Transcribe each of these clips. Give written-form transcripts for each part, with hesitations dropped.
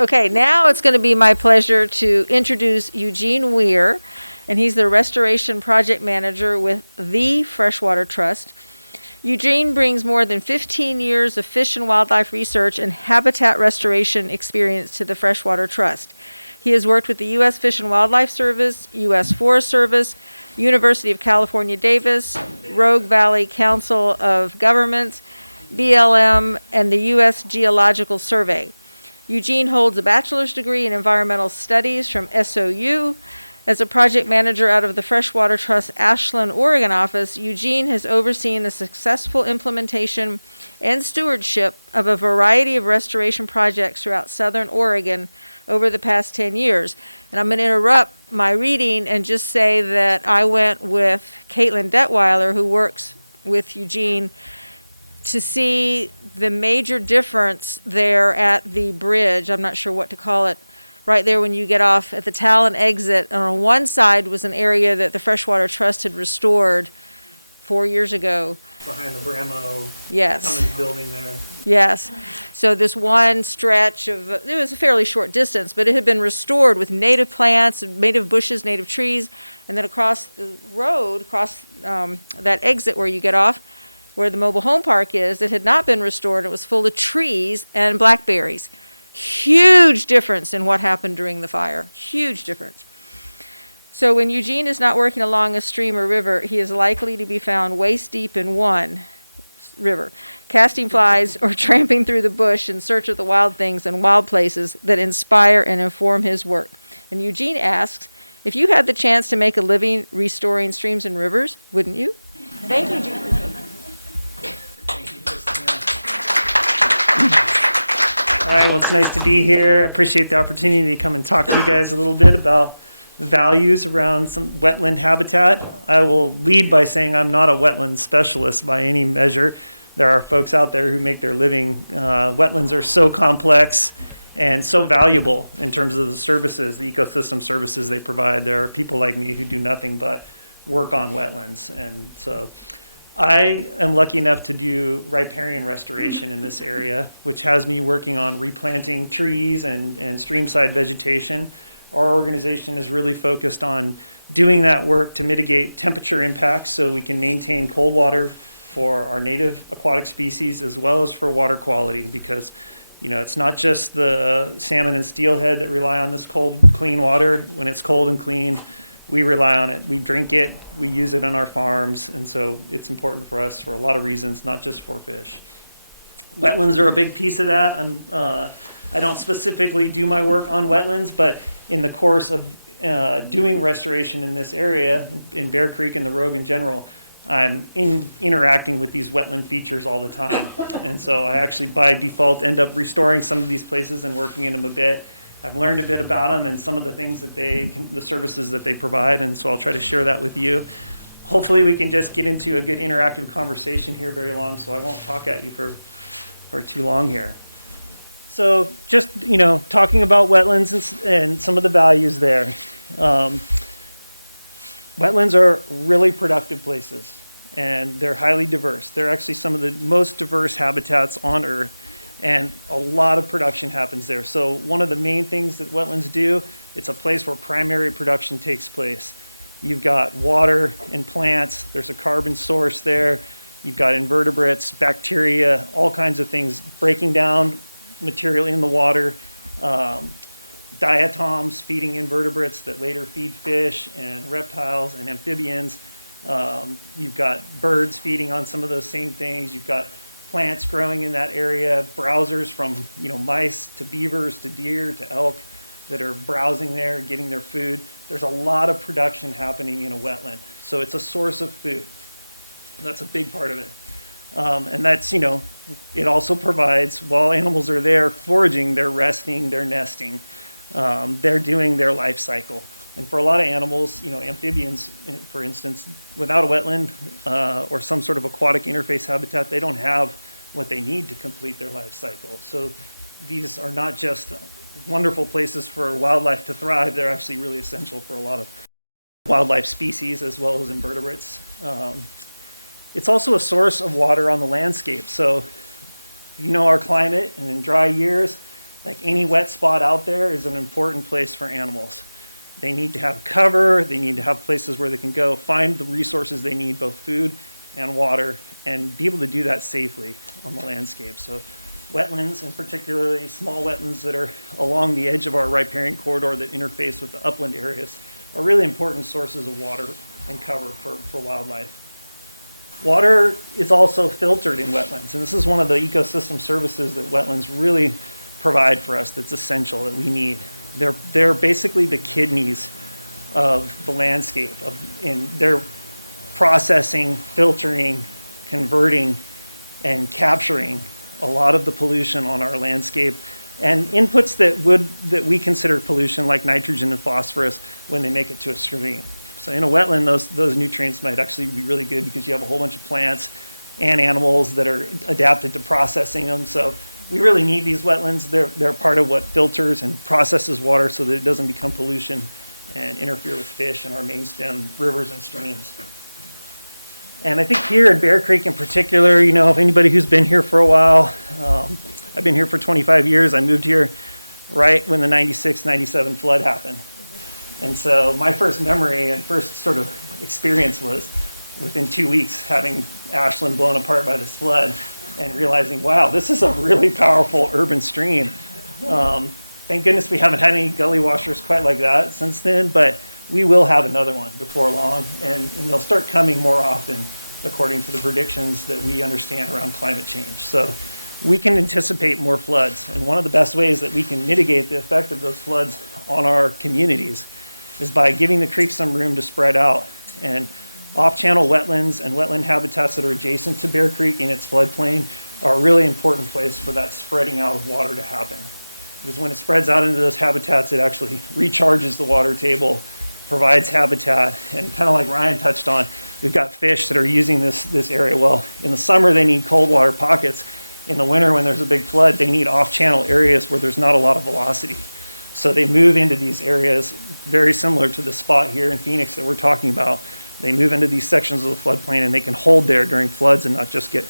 Okay, now it's going to be my pleasure to introduce Eugene Wier, and he's the Restoration Project Manager with the Freshwater Trust. Eugene brings more than 15 years of fish and wildlife research and habitat restoration experience to the Freshwater Trust. He has worked with the U.S. Fish and Wildlife Service, U.S. Forest Service, University of California, Davis, Rogue Valley Council of Governments, BLM, and the U.S. Geological Survey. Eugene holds a bachelor's degree in environmental studies from SOU. As a project manager out of the Freshwater Trust Ashland, Oregon office, Eugene has overseen the successful implementation and stewardship of a variety of restoration projects throughout southern Oregon over the past 10 years. And I'm going to interrupt my reading and just say that I went with Caitlin Detweiler, who works with Eugene, to see the major difference there at the bridge. I'm not sure what to call it. Right there when you get off at the Talon exit. And on one side was an area that the Freshwater Trust had restored 4 years ago. Behind the Bramo Yes. building there. Yes. So this one stretch of, it was a fairly short distance, but it had been restored with native plants, native bushes, native trees. And then across the road, across that exit where you get off, where the mobile home park is, it had not been restored. It was full of trees and blackberries. Huge difference in what happened during the fire. Huge difference. So when Eugene is not working along a stream or river, he is likely to be found waist deep in one river, casting flies or tramping through the bush in search of the wild things and wild places that inspire and inform his work. And Eugene asks, if you had the chance to make a living restoring streams and rivers, wouldn't you? Thank you, Eugene. All right, well, it's nice to be here. I appreciate the opportunity to come and talk to you guys a little bit about the values around some wetland habitat. I will lead by saying I'm not a wetland specialist by any measure. There are folks out there who make their living. Wetlands are so complex and so valuable in terms of the services, the ecosystem services they provide. There are people like me who do nothing but work on wetlands. And so I am lucky enough to do riparian restoration in this area, which has me working on replanting trees and streamside vegetation. Our organization is really focused on doing that work to mitigate temperature impacts so we can maintain cold water for our native aquatic species as well as for water quality, because it's not just the salmon and steelhead that rely on this cold, clean water. When it's cold and clean, we rely on it. We drink it, we use it on our farms, and so it's important for us for a lot of reasons, not just for fish. Wetlands are a big piece of that. I don't specifically do my work on wetlands, but in the course of doing restoration in this area, in Bear Creek and the Rogue in general, I'm interacting with these wetland features all the time. And so I actually, by default, end up restoring some of these places and working in them a bit. I've learned a bit about them and some of the things that the services that they provide, and so I'll try to share that with you. Hopefully we can just get into a good interactive conversation here very long, so I won't talk at you for too long here. So just, talking about wetlands and some of the values there. Wetlands are really productive places, and they're highly diverse. They're actually some of the most diverse habitats on Earth. And a lot of production happens there. So one of the main things that wetlands do, it's a place where primary production takes place. You've got water and plants. There's a carbon source there. You've got invertebrates, bacteria, all kinds of things breaking down material in the water. Diatoms feeding invertebrates that later feed fish and reptiles and amphibians. You've got birds feeding on some of those same things. You've got plants growing in that area, browsers from mice to beavers to deer to elk that are browsing there, getting their food. There's a lot of production happening in a wetland. So it's a source of food. That's a big part of it. And that's, it also provides, while animals are there foraging, they're resting, they're nesting, they're doing their life cycle. And for a lot of animals, amphibians, for instance, without a wetland or some sort of aquatic interface habitat, they don't have what they need to complete their life cycle. So these are not just wonderful places for wildlife to thrive, they're actually really essential for a lot of wildlife species as well as invertebrates. It's also a source of water on the landscape. So our climate, and in dry years, Like any wet spot out there is an important place for animals. They need to have cover, they need to have places where they can go find the resources they need, both food and water, and be able to do that safely on the landscape. So wetlands, and particularly small wetlands that are along the edge of our riparian corridor that interface with the upland areas, are really important sources of water and cover for wildlife. Water is also filtered in wetlands, and this is one of the ecosystem services that wetlands really provide for us that's essential, that we need. They're basically the kidneys of the landscape, and they're processing, filtering, converting, and capturing a lot of the pollution on our landscape, and inputs that we consider pollution, like nitrogen and phosphorus, when they make it to a stream. So in a wetland, those nutrients might actually be really good because you have a whole bunch of plants and animals that are adapted to processing them. So we really need these wetlands. They're part of what filters and processes water so that it doesn't become pollution and interfere with fish in our main stem rivers and streams. And I think here in Bear Creek in particular, you know, if anybody who's been here for a while, I've been here for 25 years. I moved here right when the 96, 97 flood happened. And so my first memory and first sort of experience was within 2 weeks having Ashland blown apart by this flood and realizing, wow, this is a really powerful urban stream. Thank goodness we haven't had any gully washers quite like that since then, but we will have another one before long, and they'll start coming more often according to the predictions that we understand around climate change. So we can anticipate more floods, and one of the best ways that we can mitigate the effect of those floods on our communities is by giving the creek some room to spread out. And off-channel wetlands and wetland habitats that are adjacent to Bear Creek in its floodplain are a really important place for that spreading out of water to happen. Because when it spreads out into those habitats, it actually recharges the water table, provides habitat, and kind of like Ryan touched on, we've got fish that are using this area. Well, in the summer, they need cold water pockets. In the winter, when there's a big flood, they need off-channel areas where there's not a lot of velocity. So they move into these areas very similar to the spot here in Phoenix that we're talking about. They move into these sections of the floodplain and they can hold there during floods and not just get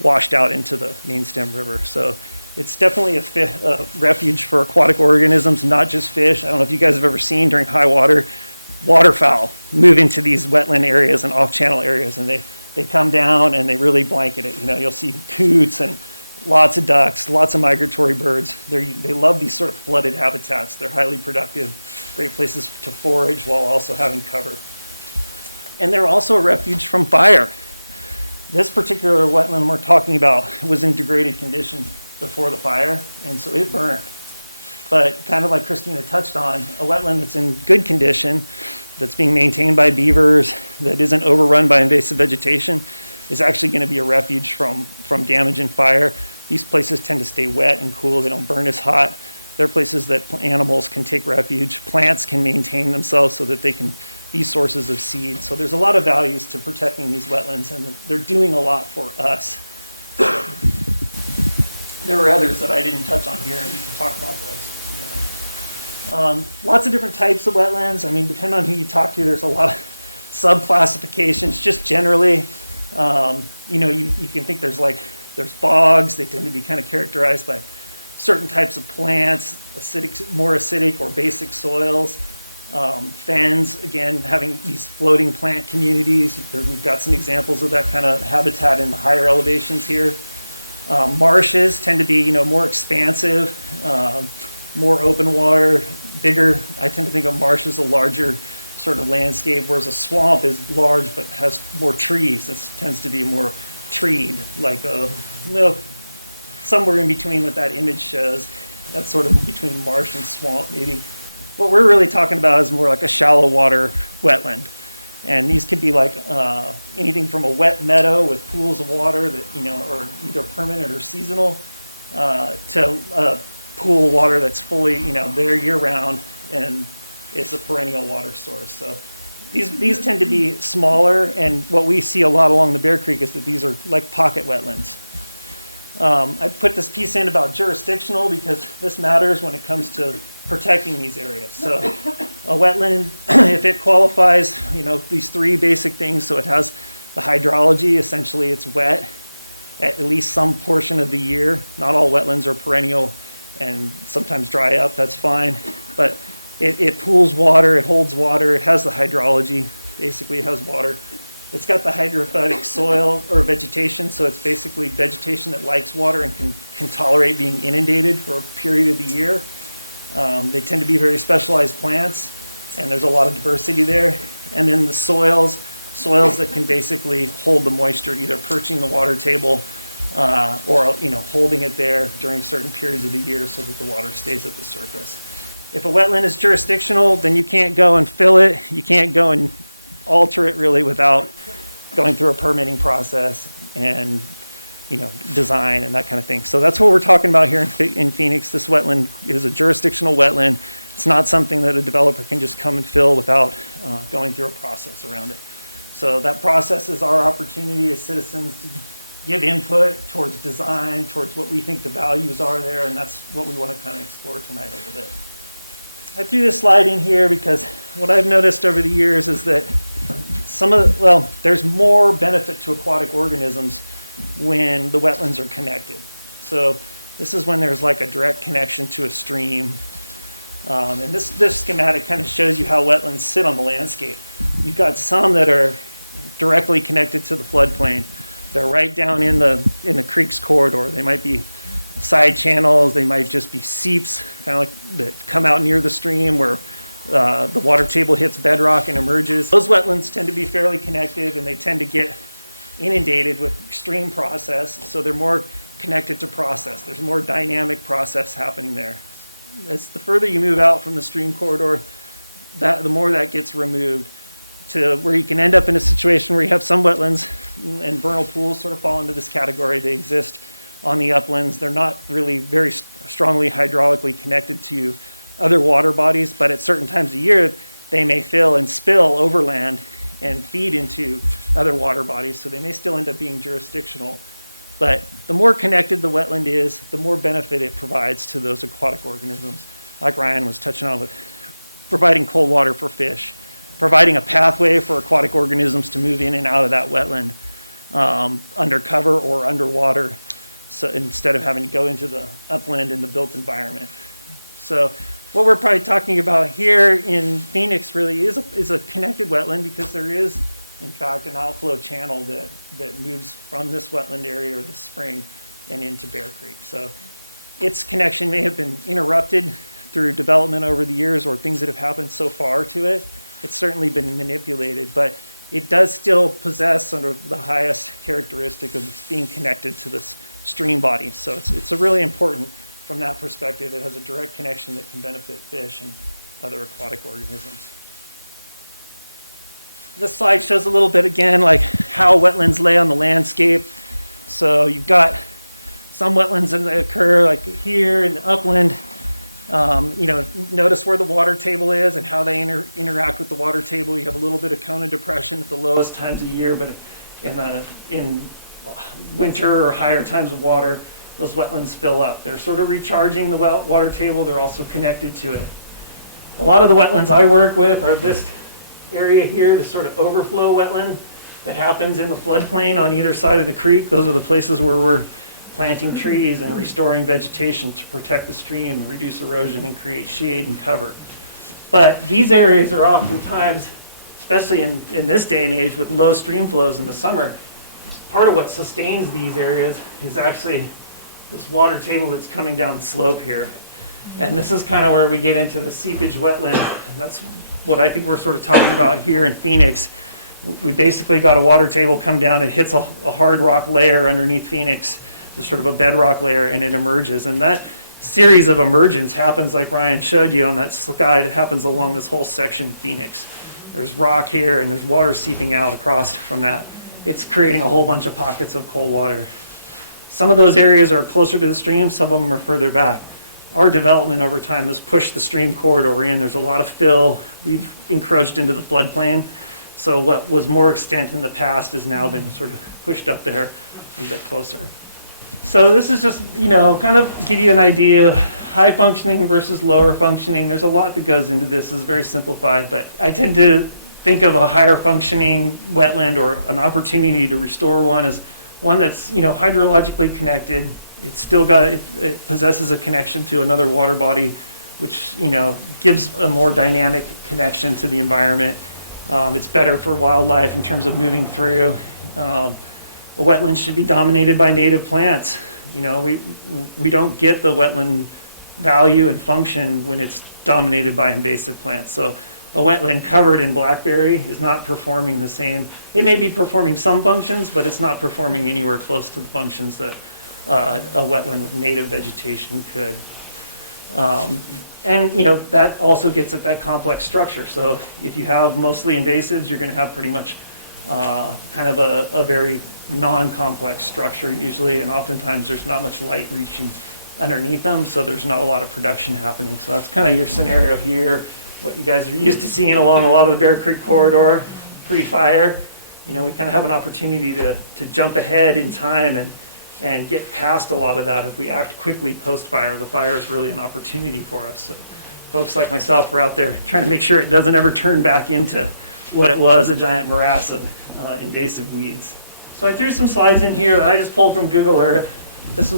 washed out into the main stem river. So it's definitely a refuge for aquatic organisms, not just fish. I don't know if you guys have ever seen during high water, waterfowl move into these wetland areas and off-channel areas, and they come down and they really blanket it. You know, you'll see coots and lots of ducks, lots of migratory birds. They love these sort of flooded habitats. They're highly productive, great places to forage while also having cover. And they're also a refuge from fire. This particular wetland we're talking about was in degraded condition before the fire, and so it burned. But kind of like Christina touched on, a wetland that's in good condition, that's being maintained by beavers, that isn't overrun by invasive vegetation, is actually going to be a refuge from damage and fire. These places tend to stay wet and cool. They don't burn as hot. They're places that animals can take refuge. Plants can maintain themselves so that they can be sources of seed. So there's a lot of values to protecting these wetlands, and they're doing a lot for us. There were others that I didn't touch on here, and we can talk about those. Lots of different types of wetlands. I mean, depending on who you talk to, there's a lot of sub-classifications. Just generally, you can think there's bogs. They tend to be kind of characterized by certain types of plants, more acidic or basic soils. Fens, again, having these floating plant communities. We've got some examples of that kind of habitat in the higher elevations here. Marshes tend to be, more expansive, more open water, bigger. I tend to think of marsh as a larger sort of landscape, whereas a swamp is large but has more trees. This tends to be more treed, like somewhere in between what that image shows. That's sort of between marsh and swamp, maybe. What we're really talking about is more like a shallow water wetland. And these could be like anything from a wet meadow with pools of water that, are either permanent or seasonal, to a pool of water that's fully, there year round, and it's a perennial water source. So these tend to be smaller, and what we see a lot along the Bear Creek is that these are like pocket wetlands. I put this piece in about jurisdictional because this matters when it comes to protecting these areas. So a wetland, if it qualifies, these three basic things, so it has the hydrology, essentially it's wet at least some portion of the year. Not all wetlands are perennial and sometimes dry up, that's fine. But it pools water, it holds water, it has the hydrology, basically it has water. It's got the hydrophytic soil or vegetation, so it's basically vegetation that likes water and can tolerate being inundated for a period of the year. They tend to be very specialized plants, and there's a lot of diversity there. And then the soils that can basically hold the moisture, either perching the water table or holding it there during certain periods of the year so that the water stays at the surface. If a wetland is jurisdictional, then you can't go and fill it. You can't go and alter it really without going through a permitting process and design and that kind of thing. So that's what we're talking about here in Phoenix. This wetland is a jurisdictional wetland. It's not something that a developer can just come and fill without going through a process around it. So that process is our opportunity as citizens to give input towards design, towards what we think the values are there, and that's what we want to kind of explore tonight a little bit. I threw this slide in here because what I've noticed over the years is that there's more benefit to aquatic organisms when the wetlands are connected. So this is when there's like a direct connection to a stream. And this schematic kind of shows you how wetlands sit on the landscape. You've got some that are directly connected to the floodplain. They're right down in the creek's corridor. They might be side channels, they might just be seeps, kind of like that come out near the stream where the water table hits bedrock and emerges. Those wetlands tend to be fairly connected, and they tend to get inundated with stream process, so they're more connected to process. There's more dynamic process happening there. As the further you move out from the stream corridor, the more that gets removed, to where you can end up in a situation where you have some wetlands, and vernal pools sort of fall into this category. They exist on the uplands. They're not really very strongly hydraulically connected to other water bodies, but at certain times of year, they may fill and spill overland and feed into other water bodies, so they may still end up being jurisdictional. But the more connected the wetland is, the more benefit it provides to those aquatic organisms, like Ryan was touching on with providing cold water for fish, providing a pathway for aquatic organisms to move in and out of that wetland undercover or underwater, so instead of having to go into the upland in the built environment. So what we're probably talking about here in Phoenix really is a connected wetland, because there is, in fact, an outflow channel that moves from this wetland area or this spring and into Bear Creek. So its connection may have been interrupted through development over the years or things that have happened so far to it. It's certainly been manipulated, but it does still possess sort of the highest characteristic of being connected to this stream body. So it's a really important from that perspective. It has a direct connection that can benefit fish and other aquatic organisms. This slide shows a little bit again like how wetlands lay on the landscape. So you've got some wetlands that occur like here in the upland. Notice where the water table is and how they interact with the water table. You have a little bit of cone of depression at the lowest times of the year, but in winter or higher times of water, those wetlands fill up. They're sort of recharging the water table. They're also connected to it. A lot of the wetlands I work with are this area here, this sort of overflow wetland that happens in the floodplain on either side of the creek. Those are the places where we're planting trees and restoring vegetation to protect the stream and reduce erosion and create shade and cover. But these areas are oftentimes, especially in this day and age with low stream flows in the summer, part of what sustains these areas is actually this water table that's coming down the slope here. And this is kind of where we get into the seepage wetland. And that's what I think we're sort of talking about here in Phoenix. We basically got a water table come down, it hits a hard rock layer underneath Phoenix, so sort of a bedrock layer, and it emerges. And that series of emergence happens, like Ryan showed you on that slide, it happens along this whole section of Phoenix. There's rock here and there's water seeping out across from that. It's creating a whole bunch of pockets of cold water. Some of those areas are closer to the stream, some of them are further back. Our development over time has pushed the stream corridor in. There's a lot of fill. We've encroached into the floodplain. So what was more extent in the past has now been sort of pushed up there a bit closer. So this is just, kind of give you an idea of high functioning versus lower functioning. There's a lot that goes into this. It's very simplified, but I tend to think of a higher functioning wetland or an opportunity to restore one as one that's, hydrologically connected, it's still it possesses a connection to another water body, which, you know, gives a more dynamic connection to the environment. It's better for wildlife in terms of moving through. A wetland should be dominated by native plants. You know, we don't get the wetland value and function when it's dominated by invasive plants. So a wetland covered in blackberry is not performing the same. It may be performing some functions, but it's not performing anywhere close to the functions that a wetland with native vegetation could. And you know, that also gets at that complex structure. So if you have mostly invasives, you're going to have pretty much kind of a very non-complex structure usually, and oftentimes there's not much light reaching underneath them, so there's not a lot of production happening. So that's kind of your scenario here, what you guys are used to seeing along a lot of the Bear Creek corridor pre-fire. You know, we kind of have an opportunity to jump ahead in time and get past a lot of that if we act quickly post-fire. The fire is really an opportunity for us. So folks like myself, we're out there trying to make sure it doesn't ever turn back into what it was, a giant morass of invasive weeds. So I threw some slides in here that I just pulled from Google Earth.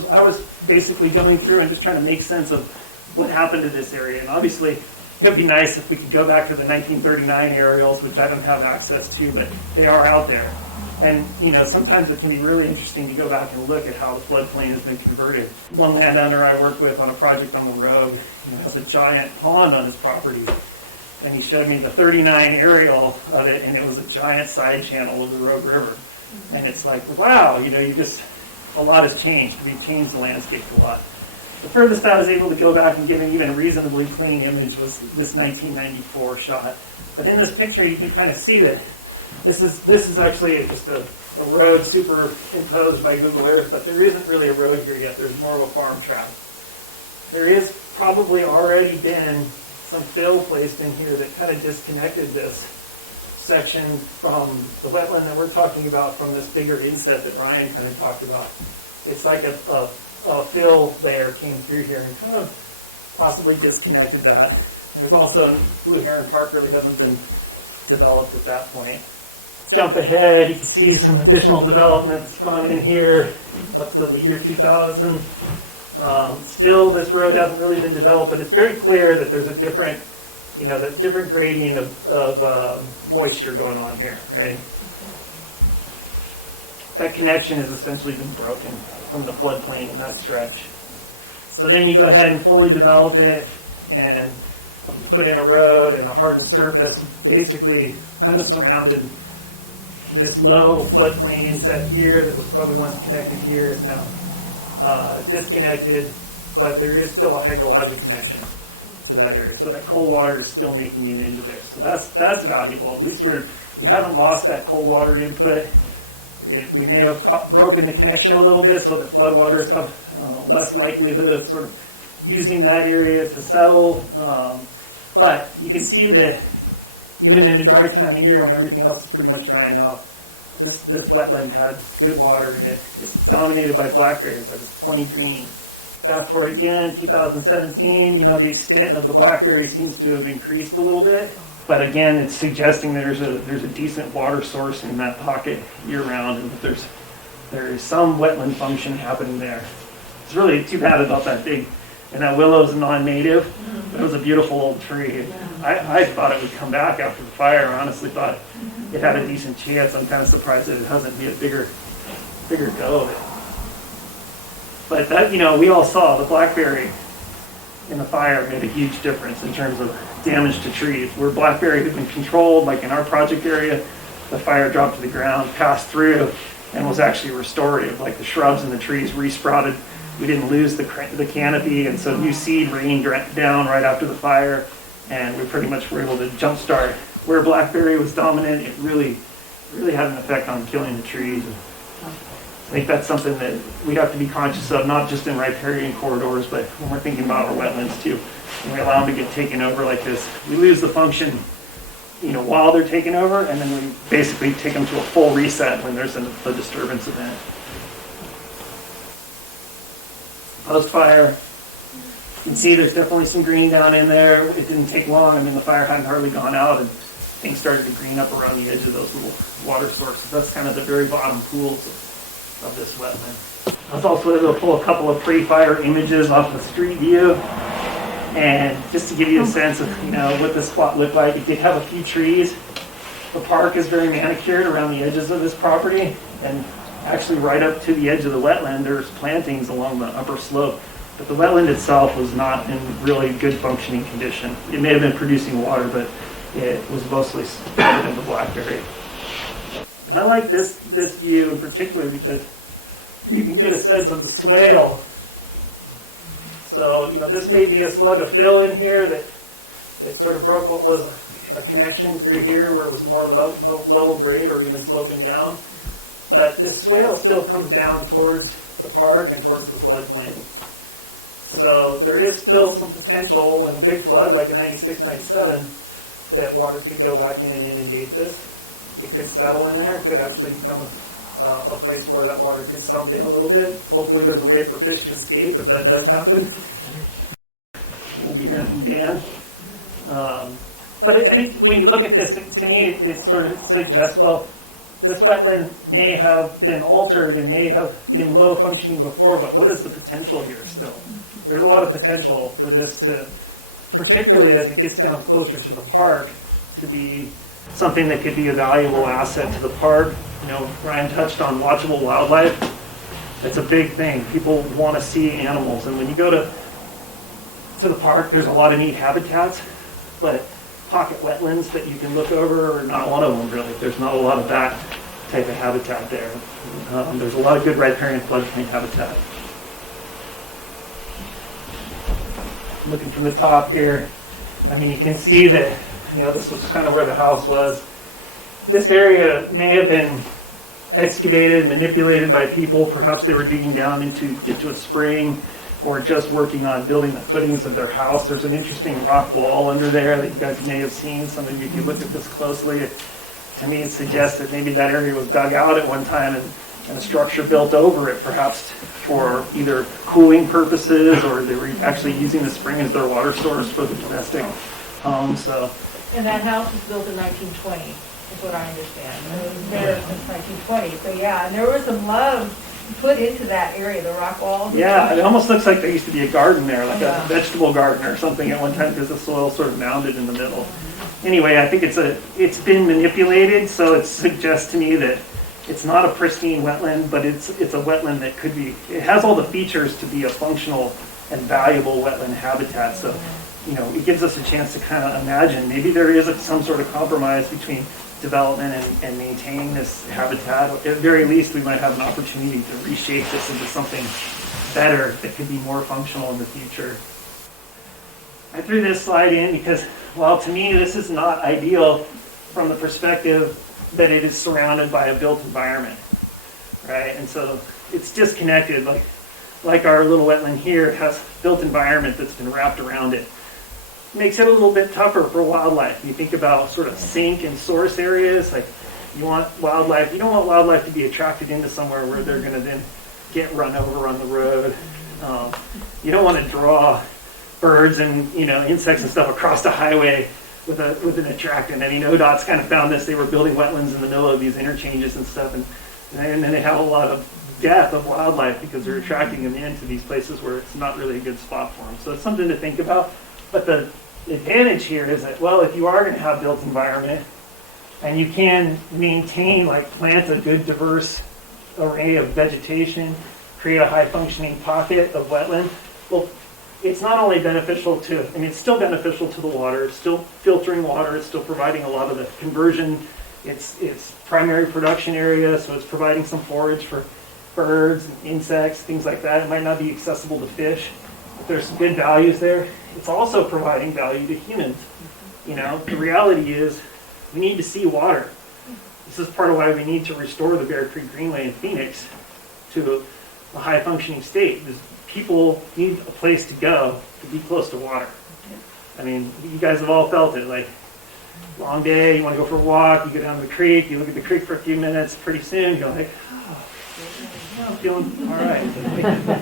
I was basically going through and just trying to make sense of what happened to this area. And obviously, it would be nice if we could go back to the 1939 aerials, which I don't have access to, but they are out there. And you know, sometimes it can be really interesting to go back and look at how the floodplain has been converted. One landowner I work with on a project on the Rogue, you know, has a giant pond on his property. And he showed me the 39 aerial of it, and it was a giant side channel of the Rogue River. And it's like, wow, you know, a lot has changed. We've changed the landscape a lot. The furthest I was able to go back and get an even reasonably clean image was this 1994 shot. But in this picture, you can kind of see that this is actually just a road superimposed by Google Earth, but there isn't really a road here yet. There's more of a farm track. There is probably already been some fill placed in here that kind of disconnected this section from the wetland that we're talking about from this bigger inset that Ryan kind of talked about. It's like a fill layer came through here and kind of possibly disconnected that. There's also Blue Heron Park really hasn't been developed at that point. Jump ahead, you can see some additional development that's gone in here up to the year 2000. Still, this road hasn't really been developed, but it's very clear that there's a different, you know, a different gradient of moisture going on here, right? That connection has essentially been broken from the floodplain in that stretch. So then you go ahead and fully develop it, and you put in a road and a hardened surface, basically kind of surrounded this low floodplain inset here that was probably once connected here is now disconnected, but there is still a hydrologic connection to that area. So that cold water is still making it into there. So that's valuable. At least we haven't lost that cold water input. We may have broken the connection a little bit so that floodwaters have less likelihood of sort of using that area to settle. But you can see that even in a dry time of year when everything else is pretty much drying out, this wetland had good water in it. It's dominated by blackberry, but it's plenty green. Fast forward again, 2017, you know, the extent of the blackberry seems to have increased a little bit. But again, it's suggesting there's a decent water source in that pocket year-round, and that there is some wetland function happening there. It's really too bad about that big, and that willow is non-native. It was a beautiful old tree. I thought it would come back after the fire. I honestly thought it had a decent chance. I'm kind of surprised that it hasn't made a bigger go of it. But that, you know, we all saw the blackberry in the fire made a huge difference in terms of damage to trees. Where blackberry had been controlled, like in our project area, the fire dropped to the ground, passed through, and was actually restorative. Like the shrubs and the trees resprouted. We didn't lose the canopy, and so new seed rained down right after the fire, and we pretty much were able to jumpstart. Where blackberry was dominant, it really had an effect on killing the trees. And I think that's something that we have to be conscious of, not just in riparian corridors, but when we're thinking about our wetlands too. When we allow them to get taken over like this, we lose the function, you know, while they're taken over, and then we basically take them to a full reset when there's a disturbance event. Post-fire, you can see there's definitely some green down in there. It didn't take long. I mean, the fire hadn't hardly gone out, and things started to green up around the edge of those little water sources. That's kind of the very bottom pools of this wetland. I was also able to pull a couple of pre-fire images off the street view. And just to give you a sense of, what this spot looked like, it did have a few trees. The park is very manicured around the edges of this property, and actually right up to the edge of the wetland, there's plantings along the upper slope. But the wetland itself was not in really good functioning condition. It may have been producing water, but it was mostly covered in the blackberry. And I like this view in particular because you can get a sense of the swale. So, this may be a slug of fill in here that sort of broke what was a connection through here where it was more level grade or even sloping down. But this swale still comes down towards the park and towards the floodplain. So there is still some potential in a big flood like in 96, 97 that water could go back in and inundate this. It could settle in there. It could actually become a place where that water could sump in a little bit. Hopefully there's a way for fish to escape if that does happen. We'll be hearing from Dan. But I think when you look at this, to me, it sort of suggests, well, this wetland may have been altered and may have been low functioning before, but what is the potential here still? There's a lot of potential for this to, particularly as it gets down closer to the park, to be something that could be a valuable asset to the park. Ryan touched on watchable wildlife. That's a big thing. People want to see animals, and when you go to the park, there's a lot of neat habitats, but pocket wetlands that you can look over are not one of them, really. There's not a lot of that type of habitat there. There's a lot of good riparian floodplain habitat. Looking from the top here, you can see that, this was kind of where the house was. This area may have been excavated, manipulated by people. Perhaps they were digging down into a spring or just working on building the footings of their house. There's an interesting rock wall under there that you guys may have seen. Some of you can look at this closely. To me, it suggests that maybe that area was dug out at one time and a structure built over it, perhaps for either cooling purposes, or they were actually using the spring as their water source for the domestic home. And that house was built in 1920, is what I understand. And it was there since 1920. So yeah, and there was some love put into that area, the rock wall. Yeah, it almost looks like there used to be a garden there, like a vegetable garden or something at one time, because the soil sort of mounded in the middle. Anyway, I think it's been manipulated, so it suggests to me that it's not a pristine wetland, but it's a wetland that could be, it has all the features to be a functional and valuable wetland habitat. So, it gives us a chance to kind of imagine maybe there is some sort of compromise between development and maintaining this habitat. At the very least, we might have an opportunity to reshape this into something better that could be more functional in the future. I threw this slide in because, while to me this is not ideal from the perspective that it is surrounded by a built environment, right? And so it's disconnected, like our little wetland here has built environment that's been wrapped around it. Makes it a little bit tougher for wildlife. You think about sort of sink and source areas, like you don't want wildlife to be attracted into somewhere where they're going to then get run over on the road. You don't want to draw birds and insects and stuff across the highway with an attractant. ODOT's kind of found this. They were building wetlands in the middle of these interchanges and stuff, and then they have a lot of death of wildlife because they're attracting them into these places where it's not really a good spot for them. So it's something to think about. But the advantage here is that, well, if you are going to have built environment and you can maintain, plant a good diverse array of vegetation, create a high functioning pocket of wetland, well, it's not only beneficial it's still beneficial to the water, it's still filtering water, it's still providing a lot of the conversion, it's primary production area, so it's providing some forage for birds and insects, things like that. It might not be accessible to fish, but there's some good values there. It's also providing value to humans. The reality is we need to see water. This is part of why we need to restore the Bear Creek Greenway in Phoenix to a high functioning state, because people need a place to go to be close to water. You guys have all felt it, long day, you want to go for a walk, you go down to the creek, you look at the creek for a few minutes, pretty soon you're like, I'm feeling all right.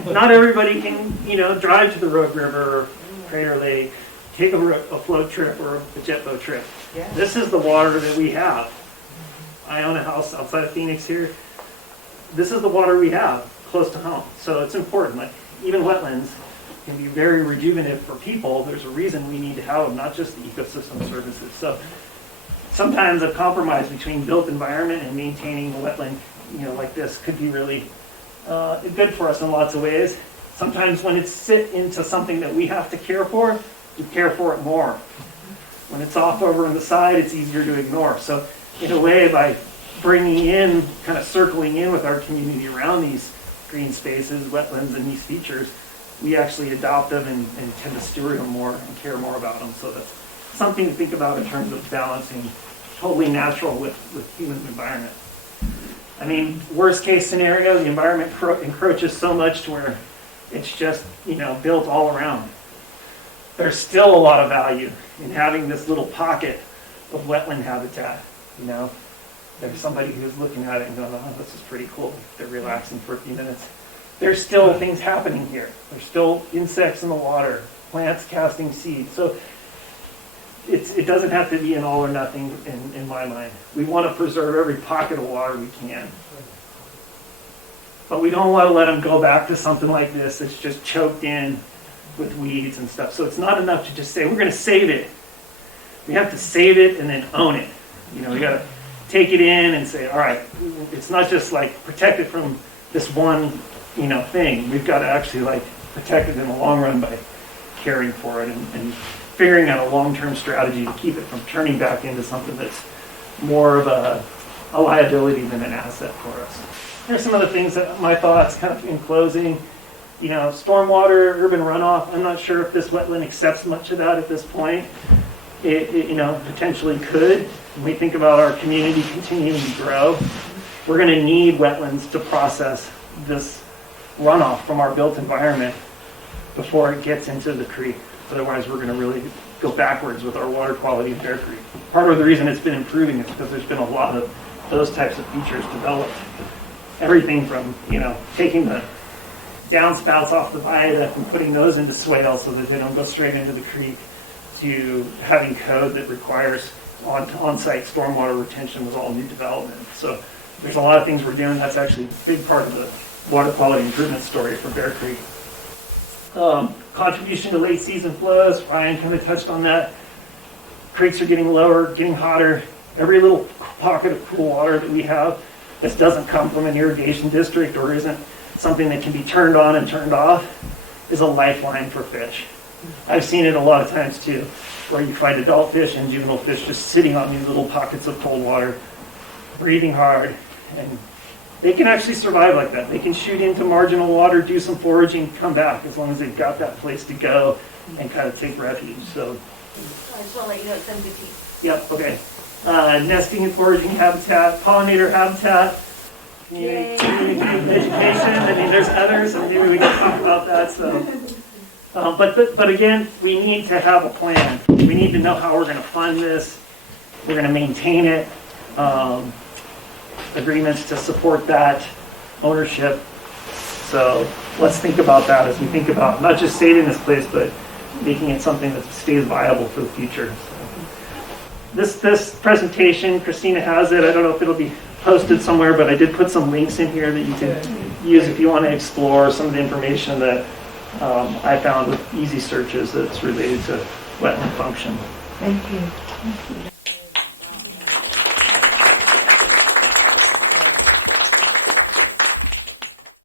Not everybody can, drive to the Rogue River or Crater Lake, take a float trip or a jet boat trip. Yeah. This is the water that we have. I own a house outside of Phoenix here. This is the water we have. close to home. So it's important, like even wetlands can be very rejuvenative for people. There's a reason we need to have them, not just the ecosystem services. So sometimes a compromise between built environment and maintaining a wetland, like this could be really good for us in lots of ways. Sometimes when it's sit into something that we have to care for, we care for it more. When it's off over on the side, it's easier to ignore. So in a way, by bringing in, kind of circling in with our community around these green spaces, wetlands, and these features, we actually adopt them and tend to steward them more and care more about them. So that's something to think about in terms of balancing totally natural with human environment. I mean, worst case scenario, the environment encroaches so much to where it's just, built all around. There's still a lot of value in having this little pocket of wetland habitat, There's somebody who's looking at it and going, oh, this is pretty cool. They're relaxing for a few minutes. There's still things happening here. There's still insects in the water, plants casting seeds. So it doesn't have to be an all or nothing in my mind. We want to preserve every pocket of water we can. But we don't want to let them go back to something like this that's just choked in with weeds and stuff. So it's not enough to just say, we're going to save it. We have to save it and then own it. We got to take it in and say, all right, it's not just like protect it from this one, thing. We've got to actually protect it in the long run by caring for it and figuring out a long-term strategy to keep it from turning back into something that's more of a liability than an asset for us. Here's some of the things that my thoughts kind of in closing. Stormwater, urban runoff. I'm not sure if this wetland accepts much of that at this point. It potentially could. When we think about our community continuing to grow, we're going to need wetlands to process this runoff from our built environment before it gets into the creek. Otherwise, we're going to really go backwards with our water quality in Bear Creek. Part of the reason it's been improving is because there's been a lot of those types of features developed. Everything from, taking the downspouts off the viaduct and putting those into swales so that they don't go straight into the creek, to having code that requires on-site stormwater retention with all new development. So there's a lot of things we're doing. That's actually a big part of the water quality improvement story for Bear Creek. Contribution to late season flows, Ryan kind of touched on that. Creeks are getting lower, getting hotter. Every little pocket of cool water that we have, this doesn't come from an irrigation district or isn't something that can be turned on and turned off, is a lifeline for fish. I've seen it a lot of times too, where you find adult fish and juvenile fish just sitting on these little pockets of cold water, breathing hard, and they can actually survive like that. They can shoot into marginal water, do some foraging, come back, as long as they've got that place to go and kind of take refuge. So, I just want to let you know it's 7:15. yeah, okay. Nesting and foraging habitat, pollinator habitat, community education. I mean, there's others, and maybe we can talk about that. So, but again, we need to have a plan. We need to know how we're going to fund this. We're going to maintain it. Agreements to support that, ownership. So let's think about that as we think about not just saving this place, but making it something that stays viable for the future. So this presentation, Christina has it. I don't know if it'll be posted somewhere, but I did put some links in here that you can use if you want to explore some of the information that I found with easy searches that's related to wetland function. Thank you.